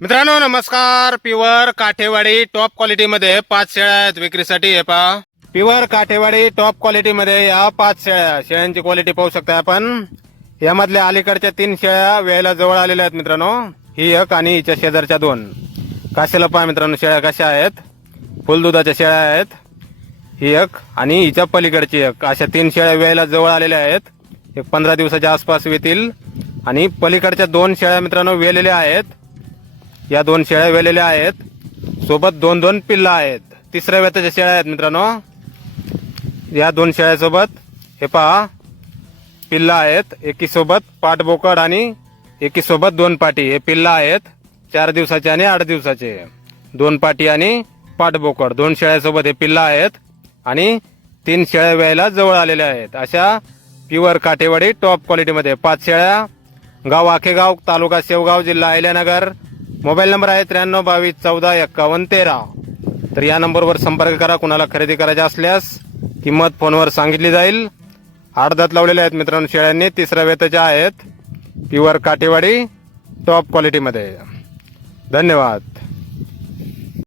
मित्रांनो नमस्कार. Pure Kathiawadi top quality मध्ये 5 शेळ्या आहेत विक्रीसाठी. हे पहा, प्युअर काठेवाडी टॉप क्वालिटी मध्ये या 5 शेळ्यांची क्वालिटी पाहू शकता आपण. यामधल्या अलीकडच्या 3 शेळ्या वेळेला जवळ आलेल्या आहेत मित्रांनो. ही एक आणि हिच्या शेजारच्या 2. काशीला पहा मित्रांनो शेळ्या कशा आहेत. फुल दुधाच्या शेळ्या आहेत. ही एक आणि हिच्या पलीकडची एक. अशा 3 शेळ्या वेळेला जवळ आलेल्या आहेत. एक 15 दिवसाच्या आसपास येतील. आणि पलीकडच्या 2 शेळ्या मित्रांनो वेलेल्या आहेत. या 2 शेळ्या वेलेल्या आहेत. सोबत 2-2 पिल्ला आहेत. तिसऱ्या वेताच्या शेळ्या आहेत मित्रांनो. या 2 शेळ्यासोबत हे पहा पिल्ला आहेत. एकीसोबत पाठबोकड आणि एकीसोबत 2 पाटी. हे पिल्ला आहेत 4 दिवसाचे आणि 8 दिवसाचे. 2 पाटी आणि पाठबोकड 2 शेळ्यासोबत हे पिल्ला आहेत. आणि 3 शेळ्या वेळेला जवळ आलेल्या आहेत. अशा प्युअर काठेवाडी टॉप क्वालिटीमध्ये 5 शेळ्या. गाव आखेगाव, तालुका शेवगाव, जिल्हा अहिल्यानगर. मोबाईल नंबर आहे 93 22 14 51 13. तर या नंबरवर संपर्क करा. कुणाला खरेदी करायची असल्यास किंमत फोनवर सांगितली जाईल. 8 दात लावलेले आहेत मित्रांनो शेळ्यांनी. तिसऱ्या वेताच्या आहेत. प्युअर काठेवाडी टॉप क्वालिटीमध्ये. धन्यवाद.